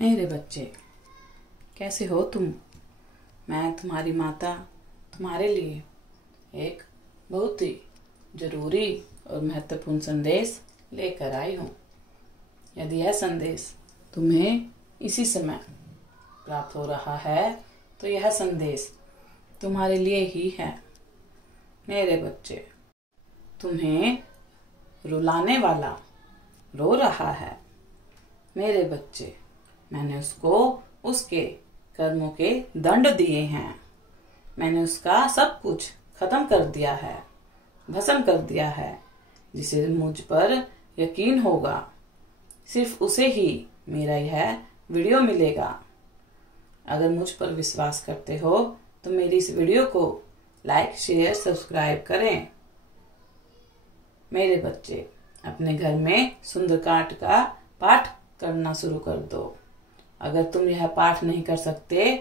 मेरे बच्चे, कैसे हो तुम। मैं तुम्हारी माता तुम्हारे लिए एक बहुत ही जरूरी और महत्वपूर्ण संदेश लेकर आई हूँ। यदि यह संदेश तुम्हें इसी समय प्राप्त हो रहा है तो यह संदेश तुम्हारे लिए ही है। मेरे बच्चे, तुम्हें रुलाने वाला रो रहा है। मेरे बच्चे, मैंने उसको उसके कर्मों के दंड दिए हैं। मैंने उसका सब कुछ खत्म कर दिया है, भस्म कर दिया है। जिसे मुझ पर यकीन होगा सिर्फ उसे ही मेरा यह वीडियो मिलेगा। अगर मुझ पर विश्वास करते हो तो मेरी इस वीडियो को लाइक, शेयर, सब्सक्राइब करें। मेरे बच्चे, अपने घर में सुंदरकांड का पाठ करना शुरू कर दो। अगर तुम यह पाठ नहीं कर सकते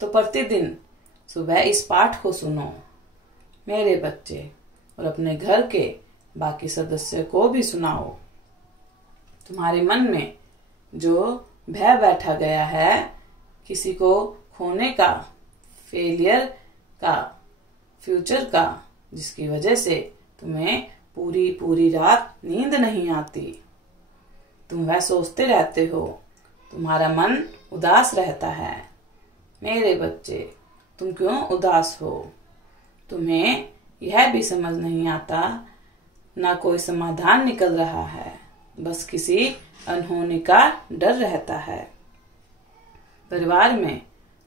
तो प्रतिदिन सुबह इस पाठ को सुनो। मेरे बच्चे, और अपने घर के बाकी सदस्य को भी सुनाओ। तुम्हारे मन में जो भय बैठा गया है, किसी को खोने का, फेलियर का, फ्यूचर का, जिसकी वजह से तुम्हें पूरी पूरी रात नींद नहीं आती, तुम वह सोचते रहते हो, तुम्हारा मन उदास रहता है। मेरे बच्चे, तुम क्यों उदास हो? तुम्हें यह भी समझ नहीं आता, ना कोई समाधान निकल रहा है, बस किसी अनहोनी का डर रहता है। परिवार में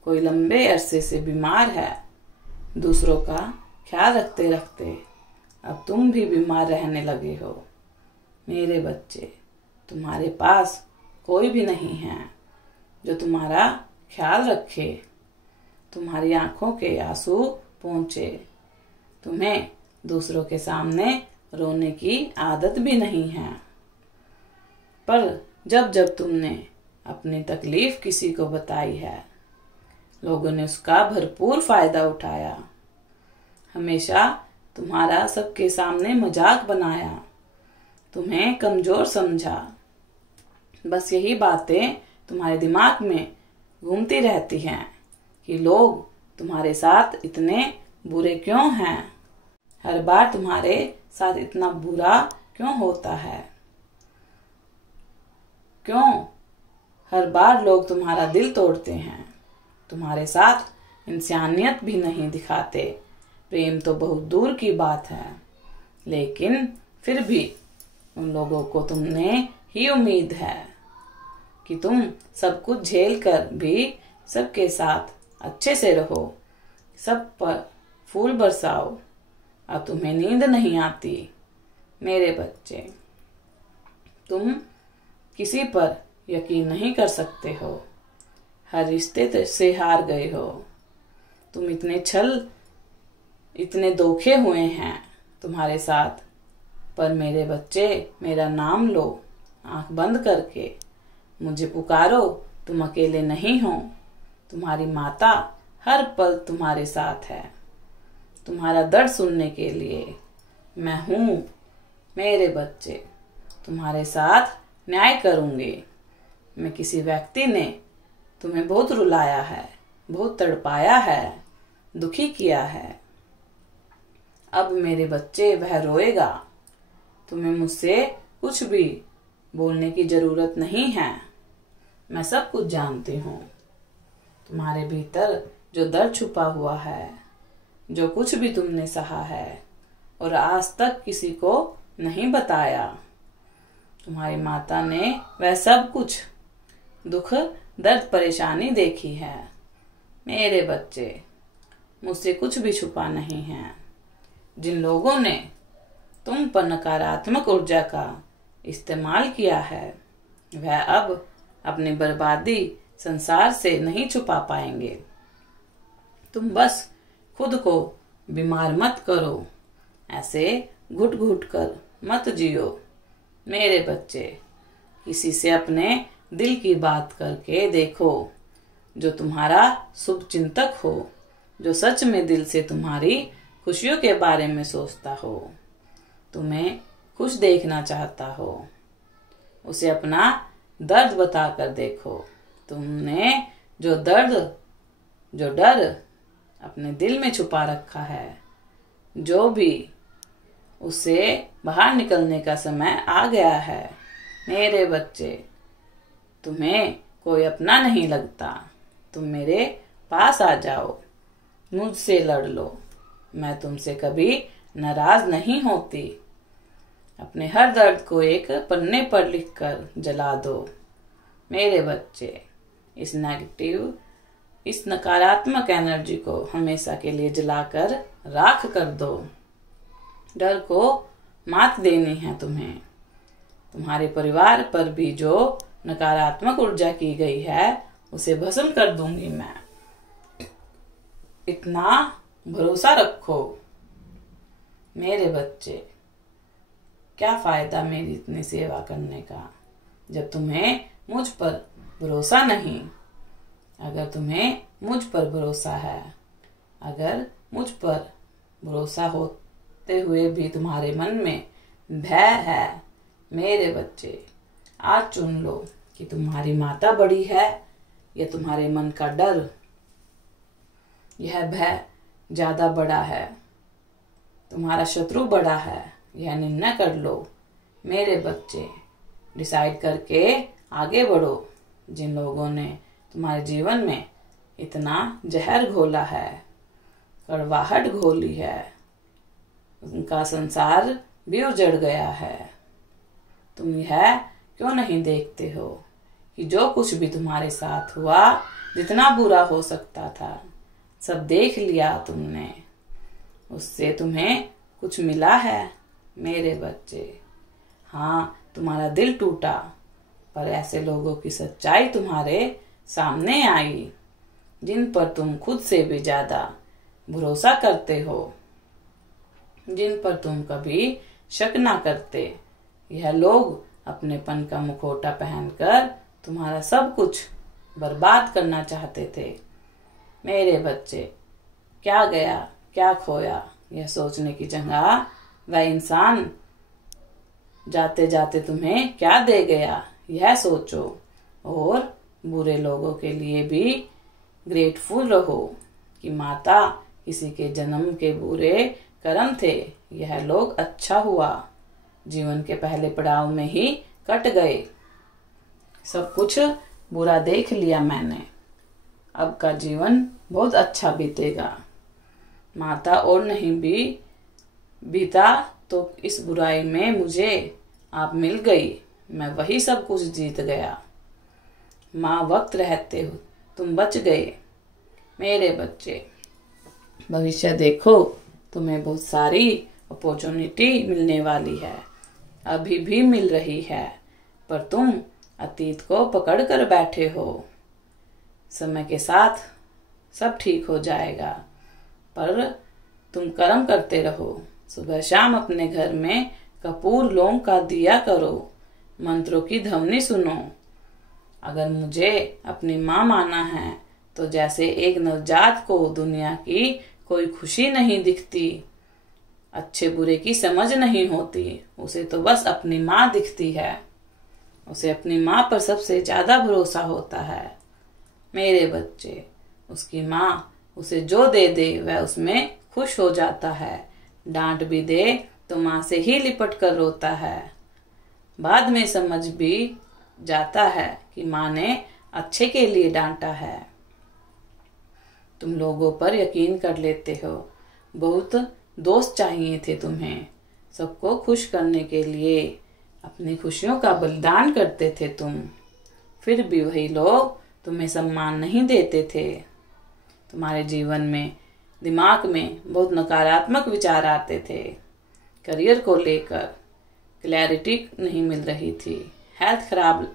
कोई लंबे अरसे से बीमार है। दूसरों का ख्याल रखते रखते अब तुम भी बीमार रहने लगे हो। मेरे बच्चे, तुम्हारे पास कोई भी नहीं है जो तुम्हारा ख्याल रखे, तुम्हारी आंखों के आंसू पोंछे। तुम्हें दूसरों के सामने रोने की आदत भी नहीं है, पर जब जब तुमने अपनी तकलीफ किसी को बताई है, लोगों ने उसका भरपूर फायदा उठाया। हमेशा तुम्हारा सबके सामने मजाक बनाया, तुम्हें कमजोर समझा। बस यही बातें तुम्हारे दिमाग में घूमती रहती हैं कि लोग तुम्हारे साथ इतने बुरे क्यों हैं, हर बार तुम्हारे साथ इतना बुरा क्यों होता है, क्यों हर बार लोग तुम्हारा दिल तोड़ते हैं, तुम्हारे साथ इंसानियत भी नहीं दिखाते। प्रेम तो बहुत दूर की बात है, लेकिन फिर भी उन लोगों को तुमने ही उम्मीद है कि तुम सब कुछ झेल कर भी सबके साथ अच्छे से रहो, सब पर फूल बरसाओ। अब तुम्हें नींद नहीं आती। मेरे बच्चे, तुम किसी पर यकीन नहीं कर सकते हो, हर रिश्ते से हार गए हो। तुम इतने छल, इतने धोखे हुए हैं तुम्हारे साथ। पर मेरे बच्चे, मेरा नाम लो, आंख बंद करके मुझे पुकारो। तुम अकेले नहीं हो, तुम्हारी माता हर पल तुम्हारे साथ है। तुम्हारा दर्द सुनने के लिए मैं हूं। मेरे बच्चे, तुम्हारे साथ न्याय करूंगी। मैं किसी व्यक्ति ने तुम्हें बहुत रुलाया है, बहुत तड़पाया है, दुखी किया है। अब मेरे बच्चे, वह रोएगा। तुम्हें मुझसे कुछ भी बोलने की जरूरत नहीं है। मैं सब कुछ जानती हूँ। तुम्हारे भीतर जो दर्द छुपा हुआ है, जो कुछ भी तुमने सहा है और आज तक किसी को नहीं बताया, तुम्हारी माता ने वह सब कुछ दुख, दर्द, परेशानी देखी है। मेरे बच्चे, मुझसे कुछ भी छुपा नहीं है। जिन लोगों ने तुम पर नकारात्मक ऊर्जा का इस्तेमाल किया है, वह अब अपनी बर्बादी संसार से नहीं छुपा पाएंगे। तुम बस खुद को बीमार मत करो, ऐसे घुट घुट कर मत जियो। मेरे बच्चे, किसी से अपने दिल की बात करके देखो, जो तुम्हारा शुभ चिंतक हो, जो सच में दिल से तुम्हारी खुशियों के बारे में सोचता हो, तुम्हें खुश देखना चाहता हो। उसे अपना दर्द बताकर देखो, तुमने जो डर अपने दिल में छुपा रखा है, जो भी, उसे बाहर निकलने का समय आ गया है। मेरे बच्चे, तुम्हें कोई अपना नहीं लगता। तुम मेरे पास आ जाओ, मुझसे लड़ लो। मैं तुमसे कभी नाराज नहीं होती। अपने हर दर्द को एक पन्ने पर लिखकर जला दो। मेरे बच्चे, इस नकारात्मक एनर्जी को हमेशा के लिए जलाकर राख कर दो। डर को मात देनी है तुम्हें। तुम्हारे परिवार पर भी जो नकारात्मक ऊर्जा की गई है उसे भस्म कर दूंगी मैं। इतना भरोसा रखो। मेरे बच्चे, क्या फायदा मेरी इतनी सेवा करने का जब तुम्हें मुझ पर भरोसा नहीं। अगर तुम्हें मुझ पर भरोसा है, अगर मुझ पर भरोसा होते हुए भी तुम्हारे मन में भय है, मेरे बच्चे, आज चुन लो कि तुम्हारी माता बड़ी है या तुम्हारे मन का डर। यह भय ज्यादा बड़ा है, तुम्हारा शत्रु बड़ा है, यह निर्णय कर लो। मेरे बच्चे, डिसाइड करके आगे बढ़ो। जिन लोगों ने तुम्हारे जीवन में इतना जहर घोला है, कड़वाहट घोली है, उनका संसार भी उजड़ गया है। तुम यह क्यों नहीं देखते हो कि जो कुछ भी तुम्हारे साथ हुआ, जितना बुरा हो सकता था, सब देख लिया तुमने। उससे तुम्हें कुछ मिला है? मेरे बच्चे, हाँ, तुम्हारा दिल टूटा, पर ऐसे लोगों की सच्चाई तुम्हारे सामने आई जिन पर तुम खुद से भी ज्यादा भरोसा करते हो, जिन पर तुम कभी शक ना करते। यह लोग अपनेपन का मुखौटा पहनकर तुम्हारा सब कुछ बर्बाद करना चाहते थे। मेरे बच्चे, क्या गया, क्या खोया, यह सोचने की जगह वह इंसान जाते जाते तुम्हें क्या दे गया, यह सोचो। और बुरे लोगों के लिए भी ग्रेटफुल रहो कि माता किसी के जन्म के बुरे कर्म थे, यह लोग अच्छा हुआ, जीवन के पहले पड़ाव में ही कट गए। सब कुछ बुरा देख लिया मैंने, अब का जीवन बहुत अच्छा बीतेगा। माता और नहीं भी बीता तो इस बुराई में मुझे आप मिल गई, मैं वही सब कुछ जीत गया। माँ, वक्त रहते हो तुम बच गए। मेरे बच्चे, भविष्य देखो, तुम्हें बहुत सारी अपॉर्चुनिटी मिलने वाली है, अभी भी मिल रही है, पर तुम अतीत को पकड़ कर बैठे हो। समय के साथ सब ठीक हो जाएगा, पर तुम कर्म करते रहो। सुबह शाम अपने घर में कपूर लौंग का दिया करो, मंत्रों की ध्वनि सुनो। अगर मुझे अपनी माँ माना है तो जैसे एक नवजात को दुनिया की कोई खुशी नहीं दिखती, अच्छे बुरे की समझ नहीं होती, उसे तो बस अपनी माँ दिखती है। उसे अपनी माँ पर सबसे ज्यादा भरोसा होता है। मेरे बच्चे, उसकी माँ उसे जो दे दे वह उसमें खुश हो जाता है। डांट भी दे तो माँ से ही लिपट कर रोता है। बाद में समझ भी जाता है कि माँ ने अच्छे के लिए डांटा है। तुम लोगों पर यकीन कर लेते हो। बहुत दोस्त चाहिए थे तुम्हें, सबको खुश करने के लिए अपनी खुशियों का बलिदान करते थे तुम, फिर भी वही लोग तुम्हें सम्मान नहीं देते थे। तुम्हारे जीवन में, दिमाग में बहुत नकारात्मक विचार आते थे। करियर को लेकर क्लैरिटी नहीं मिल रही थी, हेल्थ खराब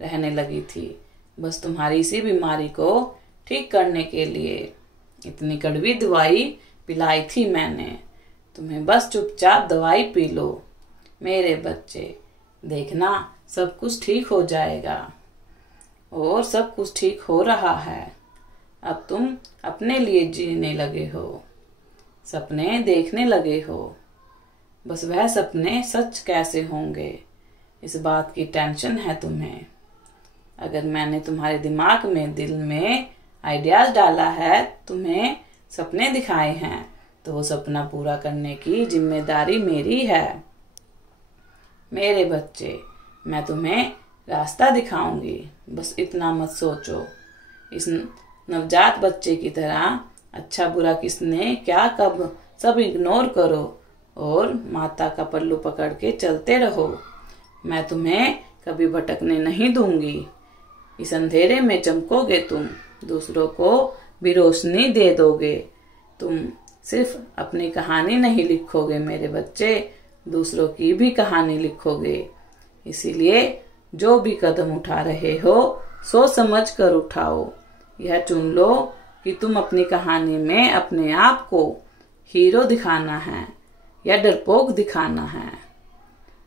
रहने लगी थी। बस तुम्हारी इसी बीमारी को ठीक करने के लिए इतनी कड़वी दवाई पिलाई थी मैंने। तुम्हें बस चुपचाप दवाई पी लो। मेरे बच्चे, देखना सब कुछ ठीक हो जाएगा, और सब कुछ ठीक हो रहा है। अब तुम अपने लिए जीने लगे हो, सपने देखने लगे हो। बस वह सपने सच कैसे होंगे, इस बात की टेंशन है तुम्हें। अगर मैंने तुम्हारे दिमाग में, दिल में आइडियाज डाला है, तुम्हें सपने दिखाए हैं, तो वो सपना पूरा करने की जिम्मेदारी मेरी है। मेरे बच्चे, मैं तुम्हें रास्ता दिखाऊंगी, बस इतना मत सोचो। इस नवजात बच्चे की तरह अच्छा बुरा किसने क्या कब सब इग्नोर करो और माता का पल्लू पकड़ के चलते रहो। मैं तुम्हें कभी भटकने नहीं दूंगी। इस अंधेरे में चमकोगे तुम, दूसरों को भी रोशनी दे दोगे। तुम सिर्फ अपनी कहानी नहीं लिखोगे मेरे बच्चे, दूसरों की भी कहानी लिखोगे। इसीलिए जो भी कदम उठा रहे हो, सोच समझ कर उठाओ। यह चुन लो कि तुम अपनी कहानी में अपने आप को हीरो दिखाना है या डरपोक दिखाना है।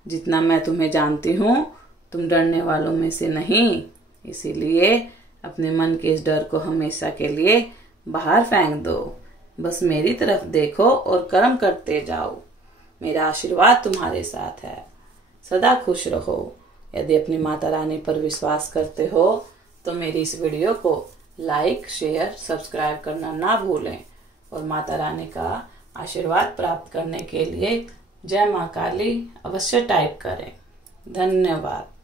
जितना मैं तुम्हें जानती हूँ, तुम डरने वालों में से नहीं। इसीलिए अपने मन के इस डर को हमेशा के लिए बाहर फेंक दो। बस मेरी तरफ देखो और कर्म करते जाओ। मेरा आशीर्वाद तुम्हारे साथ है। सदा खुश रहो। यदि अपनी माता रानी पर विश्वास करते हो तो मेरी इस वीडियो को लाइक, शेयर, सब्सक्राइब करना ना भूलें और माता रानी का आशीर्वाद प्राप्त करने के लिए जय मां काली अवश्य टाइप करें। धन्यवाद।